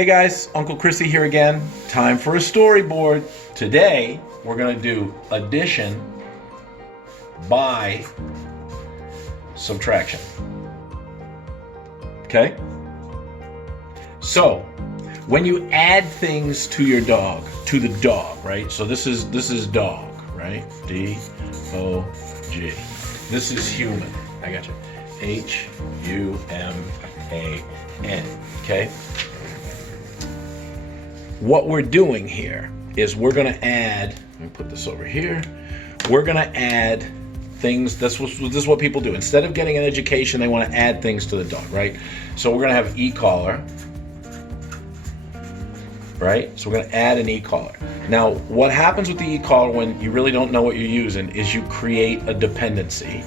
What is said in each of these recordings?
Hey guys, Uncle Chrissy here again. Time for a storyboard. Today, we're going to do addition by subtraction. Okay? So, when you add things to your dog, to the dog, right? So this is dog, right? D-O-G. This is human. I got you. H-U-M-A-N. Okay? What we're doing here is we're going to add, let me put this over here. We're going to add things. This is what people do. Instead of getting an education, they want to add things to the dog, right? So we're going to have e-collar, right? So we're going to add an e-collar. Now, what happens with the e-collar when you really don't know what you're using is you create a dependency,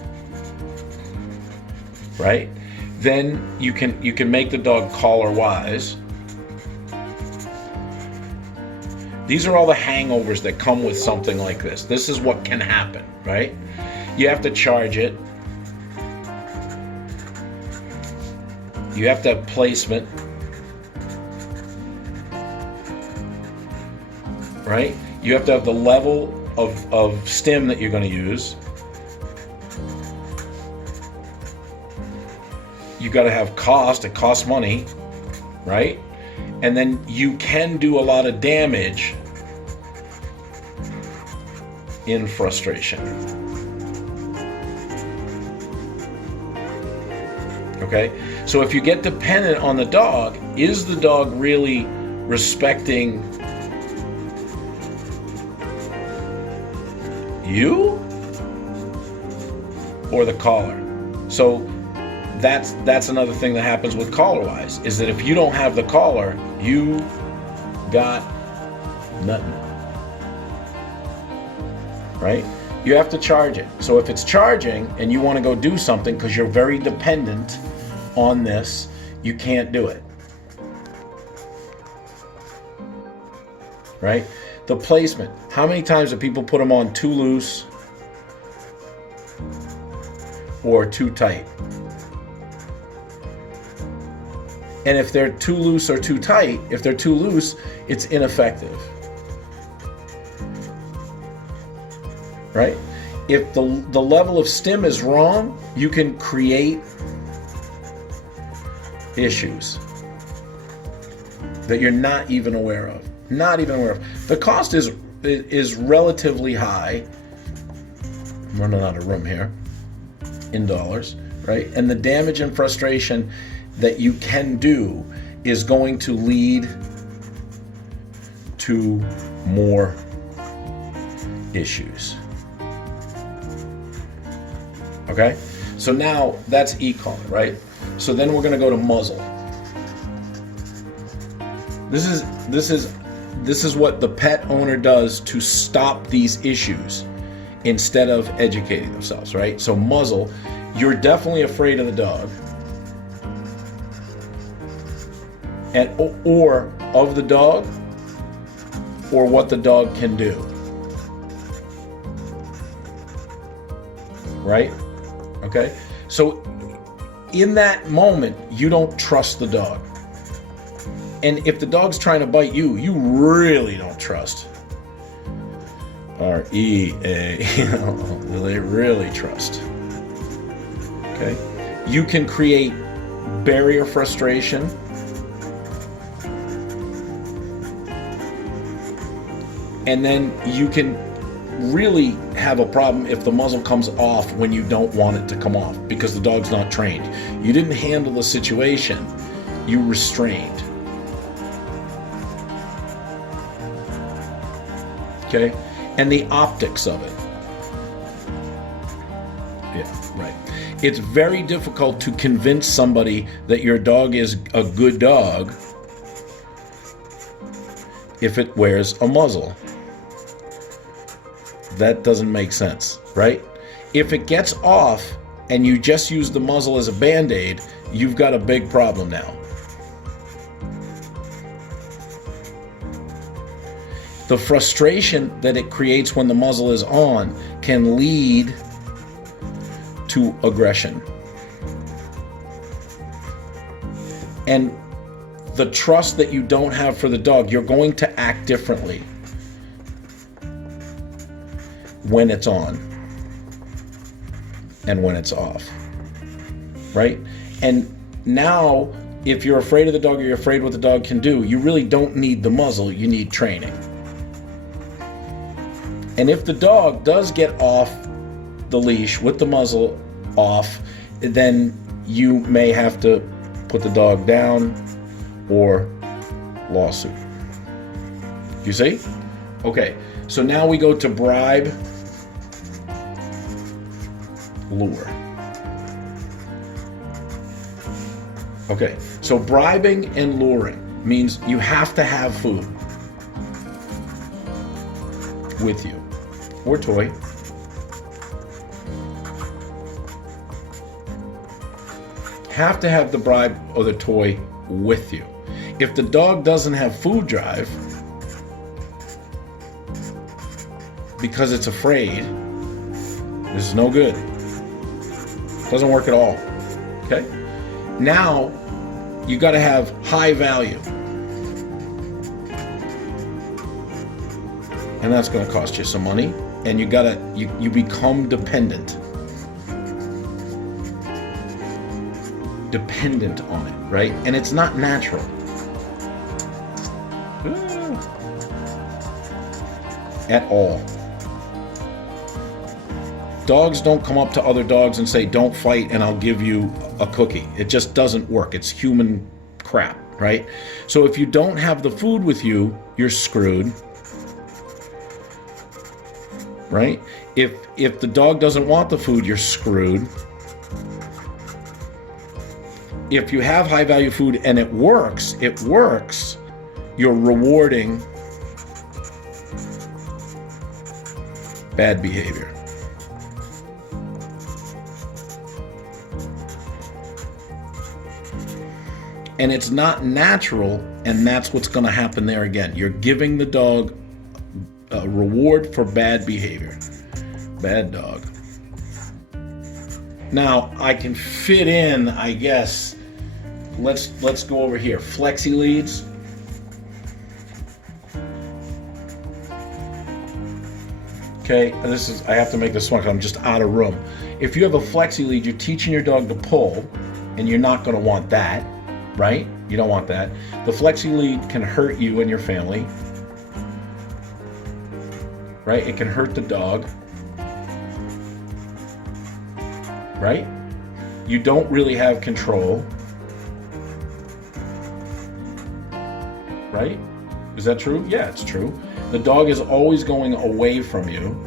right? Then you can make the dog collar wise. These are all the hangovers that come with something like this. This is what can happen, right? You have to charge it. You have to have placement, right? You have to have the level of stim that you're going to use. You got to have cost. It costs money, right? And then you can do a lot of damage in frustration. Okay? So if you get dependent on the dog, is the dog really respecting you or the collar? So that's another thing that happens with collar wise, is that if you don't have the collar, you got nothing, right? You have to charge it. So if it's charging and you want to go do something because you're very dependent on this, you can't do it, right? The placement. How many times do people put them on too loose or too tight? And if they're too loose or too tight, if they're too loose, it's ineffective, right? If the level of stim is wrong, you can create issues that you're not even aware of. Not even aware of. The cost is relatively high. I'm running out of room here in dollars, right? And the damage and frustration that you can do is going to lead to more issues. Okay? So now that's e-collar, right? So then we're going to go to muzzle. This is what the pet owner does to stop these issues instead of educating themselves, right? So muzzle, you're definitely afraid of the dog. And or of the dog, or what the dog can do, right? Okay, so in that moment, you don't trust the dog, and if the dog's trying to bite you, you really don't trust. R-E-A, they really trust. Okay, you can create barrier frustration. And then you can really have a problem if the muzzle comes off when you don't want it to come off because the dog's not trained. You didn't handle the situation, you restrained. Okay? And the optics of it. Yeah, right. It's very difficult to convince somebody that your dog is a good dog if it wears a muzzle. That doesn't make sense, right? If it gets off and you just use the muzzle as a band-aid, you've got a big problem now. The frustration that it creates when the muzzle is on can lead to aggression. And the trust that you don't have for the dog, you're going to act differently when it's on and when it's off, right? And now, if you're afraid of the dog or you're afraid what the dog can do, you really don't need the muzzle, you need training. And if the dog does get off the leash with the muzzle off, then you may have to put the dog down or lawsuit. You see? Okay, so now we go to bribe, lure. Okay, so bribing and luring means you have to have food with you or toy. Have to have the bribe or the toy with you. If the dog doesn't have food drive because it's afraid, this is no good. Doesn't work at all. Okay? Now you got to have high value. And that's going to cost you some money, and you become dependent on it, right? And it's not natural. At all. Dogs don't come up to other dogs and say, don't fight and I'll give you a cookie. It just doesn't work. It's human crap, right? So if you don't have the food with you, you're screwed, right? If the dog doesn't want the food, you're screwed. If you have high value food and it works, you're rewarding bad behavior. And it's not natural, and that's what's going to happen there again. You're giving the dog a reward for bad behavior. Bad dog. Now, I can fit in, I guess, let's go over here. Flexi leads. Okay, I have to make this one because I'm just out of room. If you have a flexi lead, you're teaching your dog to pull, and you're not going to want that, right? You don't want that. The flexi lead can hurt you and your family, right? It can hurt the dog, right? You don't really have control, right? Is that true? Yeah, it's true. The dog is always going away from you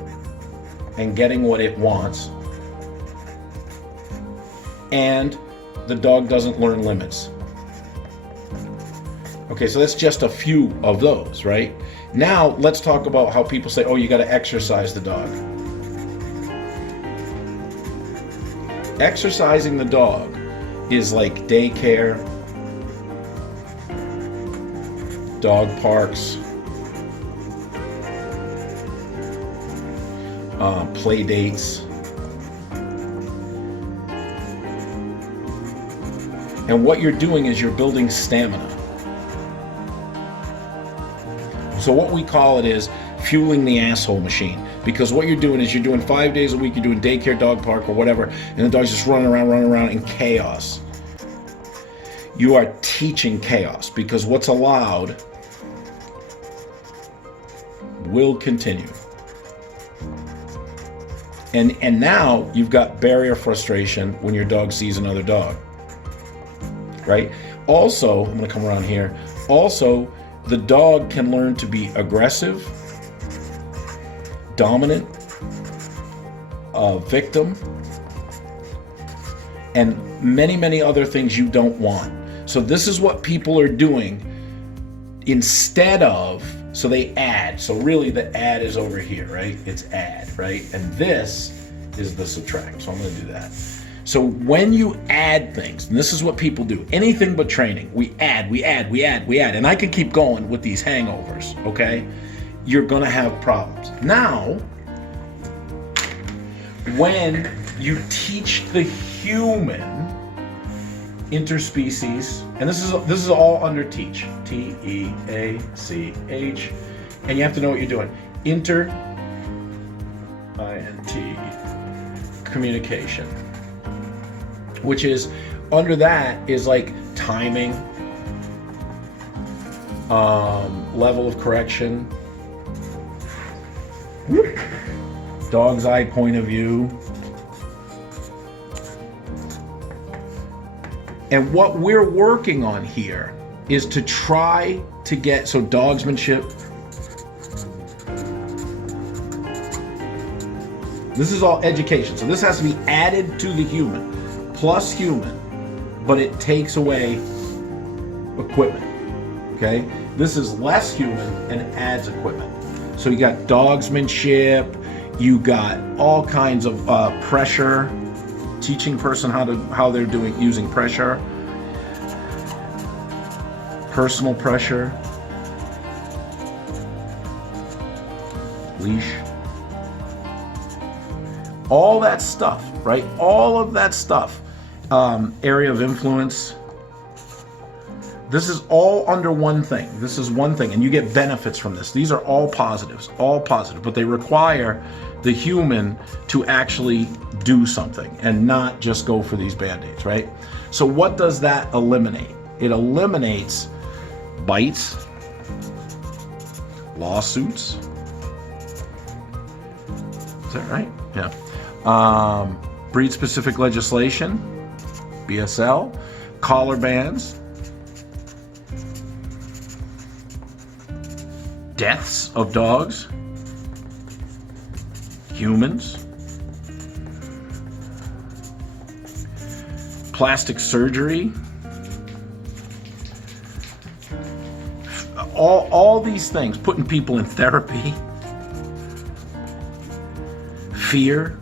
and getting what it wants. And the dog doesn't learn limits. Okay, so that's just a few of those, right? Now, let's talk about how people say, oh, you got to exercise the dog. Exercising the dog is like daycare, dog parks, play dates. And what you're doing is you're building stamina. So what we call it is fueling the asshole machine. Because what you're doing is you're doing 5 days a week, you're doing daycare, dog park, or whatever, and the dog's just running around in chaos. You are teaching chaos, because what's allowed will continue. And now you've got barrier frustration when your dog sees another dog, right? Also, I'm going to come around here. Also, the dog can learn to be aggressive, dominant, victim, and many, many other things you don't want. So this is what people are doing instead of, so they add. So really the add is over here, right? It's add, right? And this is the subtract. So I'm going to do that. So when you add things, and this is what people do, anything but training, we add. And I can keep going with these hangovers, okay? You're going to have problems. Now, when you teach the human interspecies, and this is all under teach. T-E-A-C-H, and you have to know what you're doing. I-N-T, communication, which is under that is like timing, level of correction, dog's eye point of view. And what we're working on here is to try to get, so dogsmanship, this is all education. So this has to be added to the human, plus human, but it takes away equipment, okay? This is less human and adds equipment. So you got dogsmanship, you got all kinds of pressure, teaching person how they're doing using pressure, personal pressure, leash, all that stuff, right? All of that stuff, area of influence. This is all under one thing. This is one thing, and you get benefits from this. These are all positives, but they require the human to actually do something and not just go for these band-aids, right? So what does that eliminate? It eliminates bites, lawsuits. Is that right? Yeah. Breed-specific legislation, BSL, collar bands, deaths of dogs, humans, plastic surgery, all these things, putting people in therapy, fear.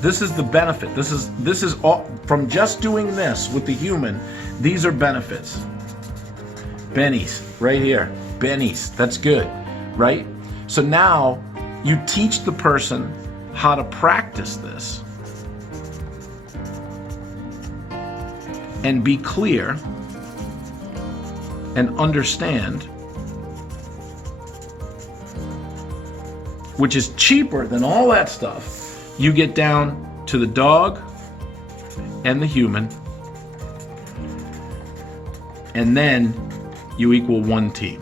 This is the benefit. This is all from just doing this with the human. These are benefits. Bennies, right here. Bennies, that's good, right? So now you teach the person how to practice this and be clear and understand, which is cheaper than all that stuff. You get down to the dog and the human, and then you equal one team.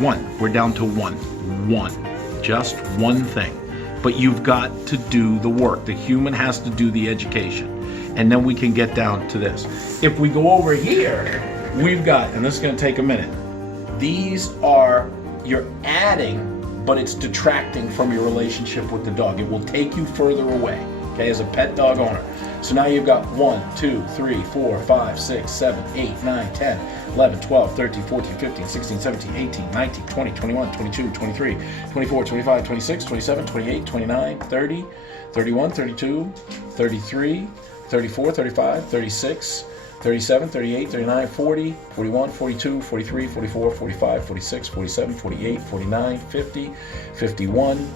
One. We're down to one. Just one thing. But you've got to do the work. The human has to do the education. And then we can get down to this. If we go over here, we've got, and this is going to take a minute, these are, you're adding, but it's detracting from your relationship with the dog. It will take you further away, okay, as a pet dog owner. So now you've got 1, 2, 3, 4, 5, 6, 7, 8, 9, 10, 11, 12, 13, 14, 15, 16, 17, 18, 19, 20, 21, 22, 23, 24, 25, 26, 27, 28, 29, 30, 31, 32, 33, 34, 35, 36, 37, 38, 39, 40, 41, 42, 43, 44, 45, 46, 47, 48, 49, 50, 51,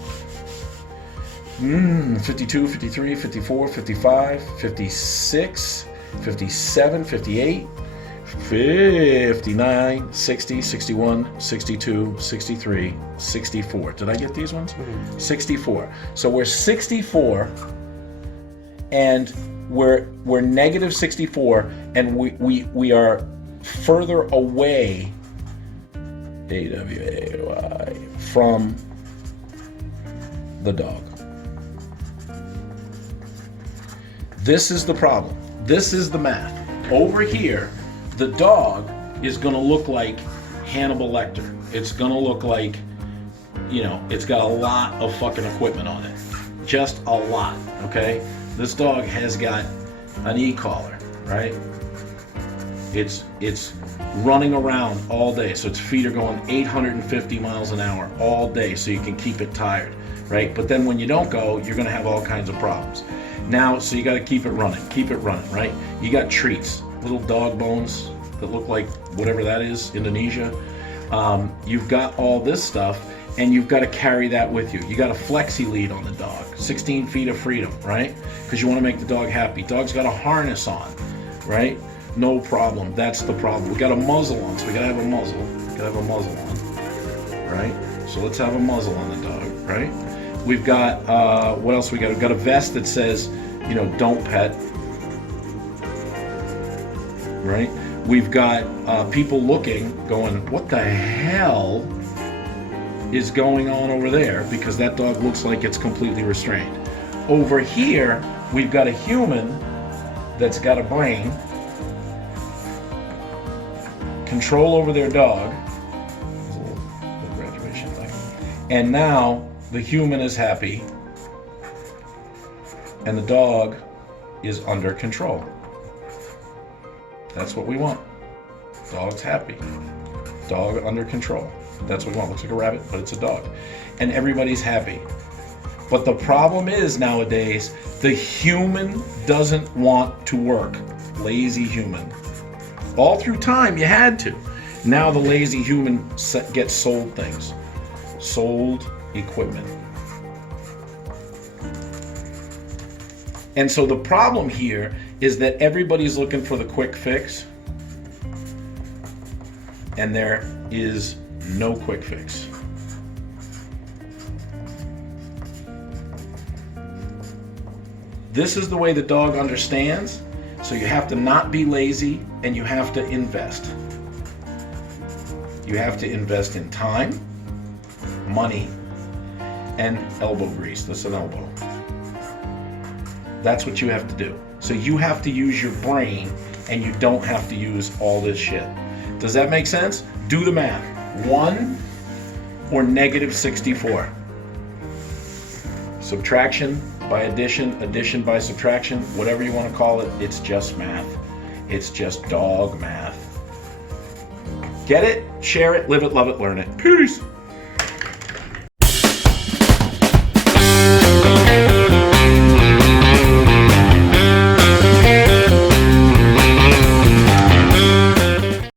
52, 53, 54, 55, 56, 57, 58, 59, 60, 61, 62, 63, 64. Did I get these ones? 64. So we're 64 and we're negative 64, and we are further away, AWAY, from the dog. This is the problem. This is the math. Over here, the dog is going to look like Hannibal Lecter. It's going to look like, it's got a lot of fucking equipment on it. Just a lot, okay? This dog has got an e-collar, right? It's running around all day, so its feet are going 850 miles an hour all day, so you can keep it tired, right? But then when you don't go, you're going to have all kinds of problems. Now, so you got to keep it running, right? You got treats, little dog bones that look like whatever that is, Indonesia. You've got all this stuff, and you've got to carry that with you. You got a flexi lead on the dog, 16 feet of freedom, right? Because you want to make the dog happy. Dog's got a harness on, right? No problem. That's the problem. We got a muzzle on, so we got to have a muzzle. We got to have a muzzle on, right? So let's have a muzzle on the dog, right? We've got, what else we got? We've got a vest that says, you know, don't pet, right? We've got people looking, going, what the hell is going on over there? Because that dog looks like it's completely restrained. Over here, we've got a human that's got a brain, control over their dog, there's a little graduation thing, and now the human is happy and the dog is under control. That's what we want. Dog's happy. Dog under control. That's what we want. Looks like a rabbit, but it's a dog. And everybody's happy. But the problem is nowadays, the human doesn't want to work. Lazy human. All through time, you had to. Now the lazy human gets sold things. Sold equipment. And so the problem here is that everybody's looking for the quick fix, and there is no quick fix. This is the way the dog understands, so you have to not be lazy and you have to invest. You have to invest in time, money, and elbow grease. That's an elbow. That's what you have to do. So you have to use your brain and you don't have to use all this shit. Does that make sense? Do the math. 1 or negative 64. Subtraction by addition, addition by subtraction, whatever you want to call it, it's just math. It's just dog math. Get it? Share it, live it, love it, learn it. Peace.